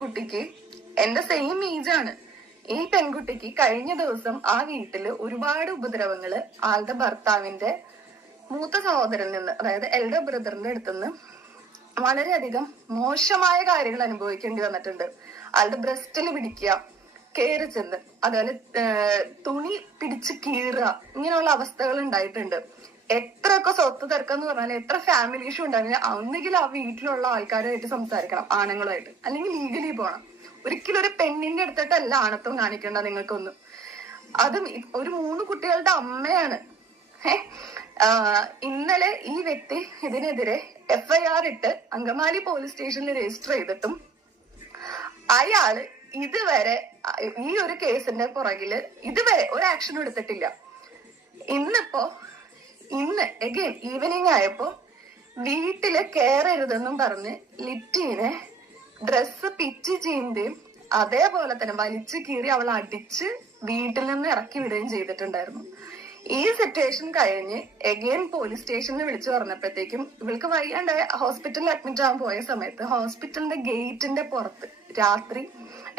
കുട്ടിക്ക് എന്റെ സെയിം ഏജാണ്. ഈ പെൺകുട്ടിക്ക് കഴിഞ്ഞ ദിവസം ആ വീട്ടില് ഒരുപാട് ഉപദ്രവങ്ങള് ആളുടെ ഭർത്താവിന്റെ മൂത്ത സഹോദരനിൽ നിന്ന്, അതായത് എൽഡർ ബ്രദറിന്റെ അടുത്തുനിന്ന് വളരെയധികം മോശമായ കാര്യങ്ങൾ അനുഭവിക്കേണ്ടി വന്നിട്ടുണ്ട്. ആളുടെ ബ്രസ്റ്റിൽ പിടിക്കുക, കയറി ചെന്ന്, അതുപോലെ തുണി പിടിച്ച് കീറുക, ഇങ്ങനെയുള്ള അവസ്ഥകൾ ഉണ്ടായിട്ടുണ്ട്. എത്രയൊക്കെ സ്വത്ത് തർക്കം എന്ന് പറഞ്ഞാൽ എത്ര ഫാമിലി ഇഷ്യൂ ഉണ്ടായിരുന്നില്ല, ഒന്നുകിൽ ആ വീട്ടിലുള്ള ആൾക്കാരുമായിട്ട് സംസാരിക്കണം, ആണുങ്ങളുമായിട്ട്, അല്ലെങ്കിൽ ലീഗലി പോകണം. ഒരിക്കലും ഒരു പെണ്ണിന്റെ അടുത്തിട്ടല്ല ആണത്വം കാണിക്കേണ്ട നിങ്ങൾക്കൊന്നും. അതും ഒരു 3 കുട്ടികളുടെ അമ്മയാണ്. ഇന്നലെ ഈ വ്യക്തി ഇതിനെതിരെ FIR ഇട്ട് അങ്കമാലി പോലീസ് സ്റ്റേഷനിൽ രജിസ്റ്റർ ചെയ്തിട്ടും അയാള് ഇതുവരെ ഈ ഒരു കേസിന്റെ പുറകില് ഇതുവരെ ഒരു ആക്ഷനും എടുത്തിട്ടില്ല. ഇന്ന് എഗെയിൻ ഈവനിങ് ആയപ്പോ വീട്ടില് കയറരുതെന്നും പറഞ്ഞ് ലിറ്റീനെ ഡ്രസ്സ് പിച്ച് ചെയ്യുകയും അതേപോലെ തന്നെ വലിച്ചു കീറി അവൾ അടിച്ച് വീട്ടിൽ നിന്ന് ഇറക്കി വിടുകയും ചെയ്തിട്ടുണ്ടായിരുന്നു. ഈ സിറ്റുവേഷൻ കഴിഞ്ഞ് എഗെയിൻ പോലീസ് സ്റ്റേഷനിൽ വിളിച്ചു പറഞ്ഞപ്പോഴത്തേക്കും ഇവൾക്ക് വയ്യാണ്ടായ ഹോസ്പിറ്റലിൽ അഡ്മിറ്റ് ആവാൻ പോയ സമയത്ത് ഹോസ്പിറ്റലിന്റെ ഗേറ്റിന്റെ പുറത്ത് രാത്രി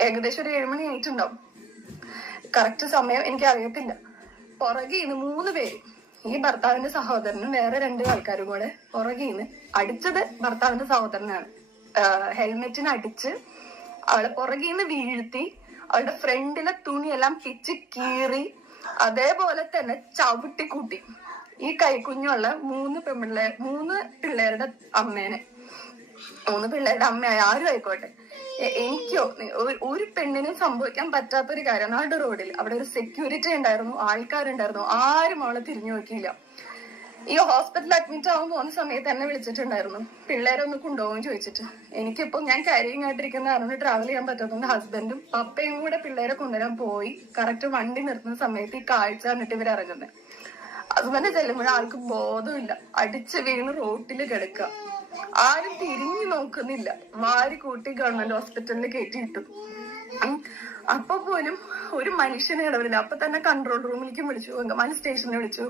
ഏകദേശം ഒരു 7 മണി ആയിട്ടുണ്ടാവും, കറക്റ്റ് സമയം എനിക്ക് അറിയത്തില്ല. പുറകെന്ന് 3 പേര്, ഈ ഭർത്താവിന്റെ സഹോദരനും വേറെ 2 ആൾക്കാരും കൂടെ പുറകെന്ന് അടിച്ചത് ഭർത്താവിന്റെ സഹോദരനാണ്. ഹെൽമെറ്റിന് അടിച്ച് അവളെ പുറകെന്ന് വീഴ്ത്തി അവളുടെ ഫ്രണ്ടിലെ തുണിയെല്ലാം പിച്ച് കീറി അതേപോലെ തന്നെ ചവിട്ടിക്കൂട്ടി. ഈ കൈക്കുഞ്ഞുള്ള 3 പിള്ളേരുടെ അമ്മേനെ, 3 പിള്ളേരുടെ അമ്മയായ ആരും ആയിക്കോട്ടെ, എനിക്കോ ഒരു പെണ്ണിനും സംഭവിക്കാൻ പറ്റാത്തൊരു കാര്യം. നാട് റോഡിൽ അവിടെ ഒരു സെക്യൂരിറ്റി ഉണ്ടായിരുന്നു, ആൾക്കാരുണ്ടായിരുന്നു, ആരും അവളെ തിരിഞ്ഞു നോക്കിയില്ല. ഈ ഹോസ്പിറ്റലിൽ അഡ്മിറ്റ് ആവാൻ പോകുന്ന സമയത്ത് എന്നെ വിളിച്ചിട്ടുണ്ടായിരുന്നു, പിള്ളേരെ ഒന്ന് കൊണ്ടുപോകാൻ ചോദിച്ചിട്ട്. എനിക്കിപ്പോ ഞാൻ കാരിങ് ആയിട്ടിരിക്കുന്ന കാരണം ട്രാവൽ ചെയ്യാൻ പറ്റാത്തതുകൊണ്ട് ഹസ്ബൻഡും പപ്പയും കൂടെ പിള്ളേരെ കൊണ്ടുവരാൻ പോയി. കറക്റ്റ് വണ്ടി നിർത്തുന്ന സമയത്ത് ഈ കാഴ്ച കണ്ടിട്ട് ഇവരിറങ്ങുന്നത്. ഹസ്ബൻഡ് ചെല്ലുമ്പോൾ ആൾക്ക് ബോധമില്ല, അടിച്ച് വീണ് റോട്ടിൽ കിടക്കുക, ആരും തിരിഞ്ഞു നോക്കുന്നില്ല. വാരി കൂട്ടി ഗവൺമെന്റ് ഹോസ്പിറ്റലിൽ കയറ്റിയിട്ടു. അപ്പൊ പോലും ഒരു മനുഷ്യനെ ഇടപെടില്ല. അപ്പൊ തന്നെ കൺട്രോൾ റൂമിലേക്കും വിളിച്ചു, അങ്കമാലി സ്റ്റേഷനിൽ വിളിച്ചു.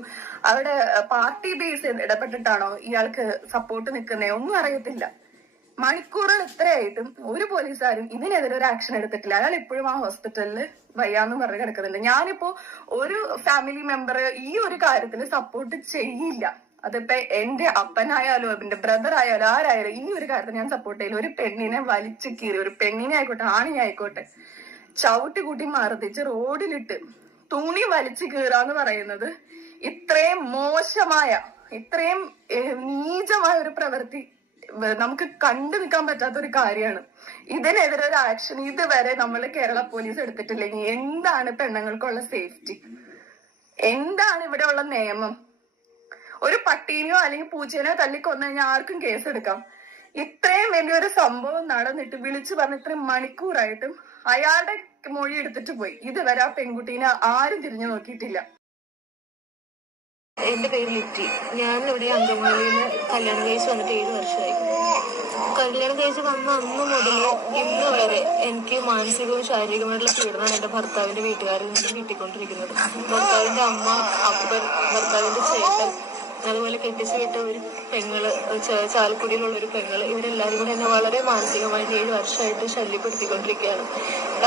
അവിടെ പാർട്ടി ബേസ് ഇടപെട്ടിട്ടാണോ ഇയാൾക്ക് സപ്പോർട്ട് നിൽക്കുന്നേ ഒന്നും അറിയത്തില്ല. മണിക്കൂറുകൾ എത്രയായിട്ടും ഒരു പോലീസുകാരും ഇതിനെതിരെ ഒരു ആക്ഷൻ എടുത്തിട്ടില്ല. അയാൾ ഇപ്പോഴും ആ ഹോസ്പിറ്റലിൽ വയ്യാന്ന് പറഞ്ഞ് കിടക്കുന്നുണ്ട്. ഞാനിപ്പോ ഒരു ഫാമിലി മെമ്പർ ഈ ഒരു കാര്യത്തിന് സപ്പോർട്ട് ചെയ്യില്ല. അതിപ്പോ എന്റെ അപ്പനായാലും എന്റെ ബ്രദർ ആയാലും ആരായാലും ഈ ഒരു കാര്യത്തിൽ ഞാൻ സപ്പോർട്ട് ചെയ്യില്ല. ഒരു പെണ്ണിനെ വലിച്ചു കീറി, ഒരു പെണ്ണിനെ ആയിക്കോട്ടെ ആണിനെ ആയിക്കോട്ടെ, ചവിട്ടി കൂട്ടി മർദ്ദിച്ച് റോഡിലിട്ട് തുണി വലിച്ചു കീറാന്ന് പറയുന്നത് ഇത്രയും മോശമായ, ഇത്രയും നീചമായ ഒരു പ്രവൃത്തി നമുക്ക് കണ്ടു നിൽക്കാൻ പറ്റാത്ത ഒരു കാര്യമാണ്. ഇതിനെതിരെ ഒരു ആക്ഷൻ ഇതുവരെ നമ്മൾ കേരള പോലീസ് എടുത്തിട്ടില്ലെങ്കിൽ എന്താണ് പെണ്ണുങ്ങൾക്കുള്ള സേഫ്റ്റി? എന്താണ് ഇവിടെ ഉള്ള നിയമം? ഒരു പട്ടീനെയോ അല്ലെങ്കിൽ പൂച്ചേനെയോ തല്ലിക്കൊന്നു കഴിഞ്ഞാൽ ആർക്കും കേസ് എടുക്കാം. ഇത്രയും വലിയൊരു സംഭവം നടന്നിട്ട് വിളിച്ചു പറഞ്ഞ് ഇത്രയും മണിക്കൂറായിട്ടും അയാളുടെ മൊഴി എടുത്തിട്ട് പോയി. ഇതുവരെ ആ പെൺകുട്ടീനെ ആരും തിരിഞ്ഞു നോക്കിയിട്ടില്ല. എന്റെ പേര് ലിറ്റി. ഞാൻ ഇവിടെ അങ്കമാലിയില് കല്യാണം കഴിച്ച് വന്നിട്ട് 7 വർഷമായി. കല്യാണം കഴിച്ച് വന്ന അന്ന് മുതൽ ഇന്ന് വരെ എനിക്ക് മാനസികവും ശാരീരികമായിട്ടുള്ള പീഡനമാണ് എന്റെ ഭർത്താവിന്റെ വീട്ടുകാരിൽ നിന്ന് കിട്ടിക്കൊണ്ടിരിക്കുന്നത്. ഭർത്താവിന്റെ അമ്മ, അപ്പൻ, ഭർത്താവിന്റെ ചേട്ടൻ, അതുപോലെ കെട്ടിച്ചു വിട്ട ഒരു പെങ്ങള്, ചാലക്കുടിയിലുള്ള ഒരു പെങ്ങള്, ഇവരെല്ലാവരും കൂടെ എന്നെ വളരെ മാനസികമായിട്ട് 7 വർഷമായിട്ട് ശല്യപ്പെടുത്തിക്കൊണ്ടിരിക്കുകയാണ്.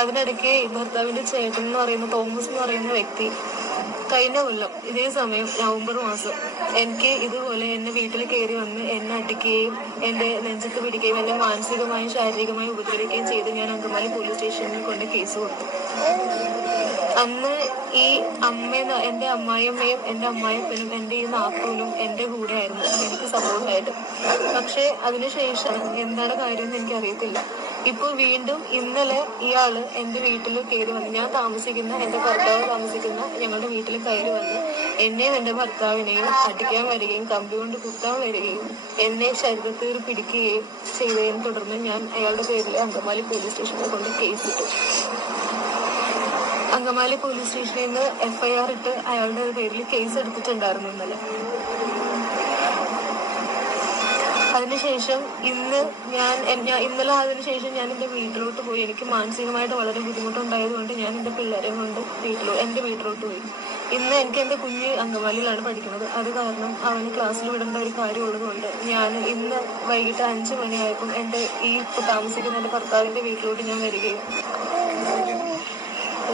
അതിനിടയ്ക്ക് ഈ ഭർത്താവിന്റെ ചേട്ടൻ എന്ന് പറയുന്ന തോമസ് എന്ന് പറയുന്ന വ്യക്തി കഴിഞ്ഞ കൊല്ലം ഇതേ സമയം നവംബർ മാസം എനിക്ക് ഇതുപോലെ എന്നെ വീട്ടിൽ കയറി വന്ന് എന്നെ അടിക്കുകയും എന്റെ നെഞ്ചത്ത് പിടിക്കുകയും എന്നെ മാനസികമായും ശാരീരികമായും ഉപദ്രവിക്കുകയും ചെയ്ത് ഞാൻ അങ്കമാലി പോലീസ് സ്റ്റേഷനിൽ കൊണ്ട് കേസ് കൊടുത്തു. അന്ന് ഈ എന്റെ അമ്മായിയമ്മയും എന്റെ അമ്മായിപ്പനും എന്റെ ഈ നാത്തൂനും എന്റെ കൂടെ ആയിരുന്നു എനിക്ക് സപ്പോർട്ടായിട്ട്. പക്ഷെ അതിനുശേഷം എന്താണ് കാര്യം എന്ന് എനിക്ക് അറിയത്തില്ല. ഇപ്പൊ വീണ്ടും ഇന്നലെ ഇയാള് എന്റെ വീട്ടിൽ കയറി വന്ന്, ഞാൻ താമസിക്കുന്ന, എന്റെ ഭർത്താവ് താമസിക്കുന്ന ഞങ്ങളുടെ വീട്ടിൽ കയറി വന്ന് എന്നെയും എന്റെ ഭർത്താവിനെയും അടിക്കാൻ വരികയും കമ്പി കൊണ്ട് കുത്താൻ വരികയും എന്നെ ശരീരത്തിൽ പിടിക്കുകയും ചെയ്തതിനെ തുടർന്ന് ഞാൻ അയാളുടെ പേരിൽ അങ്കമാലി പോലീസ് സ്റ്റേഷനിൽ കൊണ്ട് കേസിട്ടു. അങ്കമാലി പോലീസ് സ്റ്റേഷനിൽ നിന്ന് FIR ഇട്ട് അയാളുടെ പേരിൽ കേസ് എടുത്തിട്ടുണ്ടായിരുന്നു ഇന്നലെ. അതിനുശേഷം ഇന്നലെ അതിനുശേഷം ഞാൻ എന്റെ വീട്ടിലോട്ട് പോയി. എനിക്ക് മാനസികമായിട്ട് വളരെ ബുദ്ധിമുട്ടുണ്ടായതുകൊണ്ട് ഞാൻ എന്റെ പിള്ളേരെ കൊണ്ട് എന്റെ വീട്ടിലോട്ട് പോയി. ഇന്ന് എനിക്ക് എൻ്റെ കുഞ്ഞ് അങ്കമാലിയിലാണ് പഠിക്കുന്നത്. അത് കാരണം അവന് ക്ലാസ്സിൽ വിടേണ്ട ഒരു കാര്യമുള്ളതുകൊണ്ട് ഞാൻ ഇന്ന് വൈകിട്ട് 5 മണിയായപ്പോൾ എൻ്റെ താമസിക്കുന്ന എൻ്റെ ഭർത്താവിൻ്റെ വീട്ടിലോട്ട് ഞാൻ വരികയും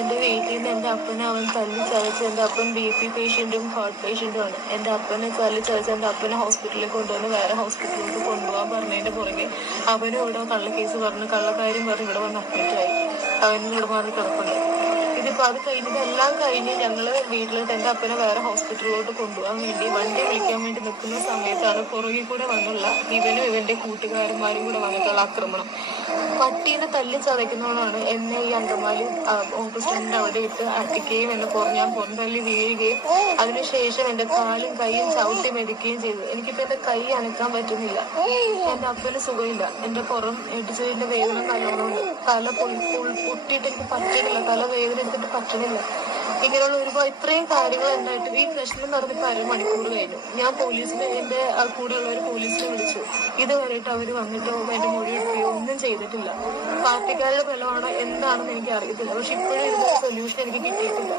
എൻ്റെ വീട്ടിൽ നിന്ന് എൻ്റെ അപ്പനെ അവൻ തല്ലി ചതച്ച്, എൻ്റെ അപ്പൻ BP പേഷ്യൻറ്റും ഹാർട്ട് പേഷ്യൻറ്റുമാണ്. എൻ്റെ അപ്പനെ തല്ലി ചതച്ച് എൻ്റെ അപ്പനെ ഹോസ്പിറ്റലിൽ കൊണ്ടുവന്ന് വേറെ ഹോസ്പിറ്റലിലേക്ക് കൊണ്ടുപോകാൻ പറഞ്ഞതിൻ്റെ പുറകെ അവനും ഇവിടെ കള്ളക്കേസ് പറഞ്ഞ് കള്ളക്കാര്യം പറഞ്ഞ് ഇവിടെ വന്ന് അഡ്മിറ്റായി. അവനും ഇവിടെ മാറി കിടപ്പുണ്ട്. ഇതിപ്പോൾ അത് കഴിഞ്ഞതെല്ലാം കഴിഞ്ഞ് ഞങ്ങൾ വീട്ടിലിട്ട് എൻ്റെ അപ്പനെ വേറെ ഹോസ്പിറ്റലിലോട്ട് കൊണ്ടുപോകാൻ വേണ്ടി വണ്ടി വിളിക്കാൻ വേണ്ടി നിൽക്കുന്ന സമയത്താണ് പുറകിൽ കൂടെ വന്നുള്ള ഇവനും ഇവൻ്റെ കൂട്ടുകാരന്മാരും കൂടെ വന്നിട്ടുള്ള ആക്രമണം. പട്ടീനെ തല്ലി ചതയ്ക്കുന്നതോടാണ് എന്നെ ഈ അങ്കമാലി ഓപ്പോസിറ്റ് അവിടെ ഇട്ട് അടിക്കുകയും എന്നെ ഞാൻ പുറന്തള്ളി വീഴുകയും അതിനുശേഷം എൻ്റെ കാലും കൈയും ചവിട്ടി മെതിക്കുകയും ചെയ്തു. എനിക്കിപ്പോൾ എൻ്റെ കൈ അനക്കാൻ പറ്റുന്നില്ല. എൻ്റെ അപ്പന് സുഖമില്ല. എൻ്റെ പുറം ഇടിച്ചതിൻ്റെ വേദന നല്ലോണമുണ്ട്. തല പൊട്ടിയിട്ട് എനിക്ക് പറ്റണില്ല. തല വേദന എടുത്തിട്ട് പറ്റണില്ല. ഇങ്ങനെയുള്ള ഒരുപാട് ഇത്രയും കാര്യങ്ങൾ ഉണ്ടായിട്ട് ഈ പ്രശ്നം നടന്നിപ്പോൾ 1/2 മണിക്കൂർ കഴിഞ്ഞു. ഞാൻ പോലീസിനെ എൻ്റെ കൂടെയുള്ള ഒരു പോലീസിനെ വിളിച്ചു. ഇതുവരെയായിട്ട് അവർ വന്നിട്ടോ എൻ്റെ മൊഴി എടുക്കുകയോ ഒന്നും ചെയ്തിട്ടില്ല. പാർട്ടിക്കാരുടെ ബലമാണോ എന്താണെന്ന് എനിക്ക് അറിയത്തില്ല. പക്ഷെ ഇപ്പോഴും ഇതിനൊരു സൊല്യൂഷൻ എനിക്ക് കിട്ടിയിട്ടില്ല.